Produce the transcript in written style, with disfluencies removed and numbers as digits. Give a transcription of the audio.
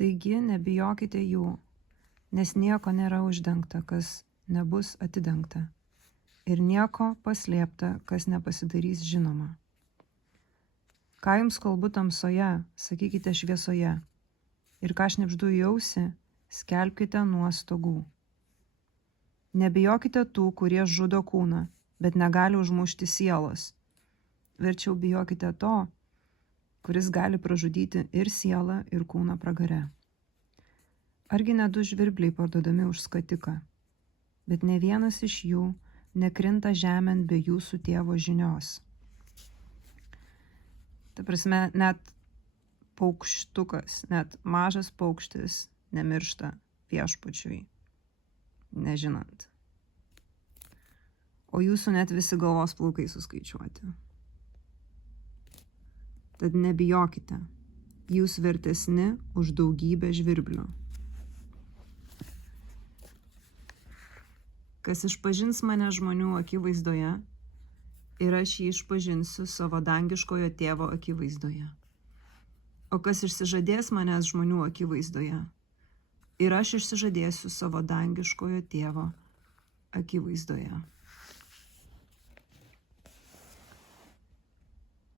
Taigi nebijokite jų, nes nieko nėra uždengta, kas nebus atidengta, ir nieko paslėpta, kas nepasidarys žinoma. Ką jums kalbu tamsoje, sakykite šviesoje, ir ką šnibždu į ausį, skelbkite nuo stogų. Nebijokite tų, kurie žudo kūną, bet negali užmušti sielos. Verčiau bijokite to, kuris gali pražudyti ir sielą, ir kūną pragare. Argi ne 2 žvirbliai parduodami už skatiką, bet ne vienas iš jų nekrinta žemėn be jūsų tėvo žinios. Ta prasme, net paukštukas, net mažas paukštis nemiršta viešpačiui, nežinant. O jūsų net visi galvos plaukai suskaičiuoti. Tad nebijokite, jūs vertesni už daugybę žvirblių. Kas išpažins mane žmonių akivaizdoje, ir aš jį išpažinsiu savo dangiškojo tėvo akivaizdoje. O kas išsižadės manęs žmonių akivaizdoje, ir aš išsižadėsiu savo dangiškojo tėvo akivaizdoje.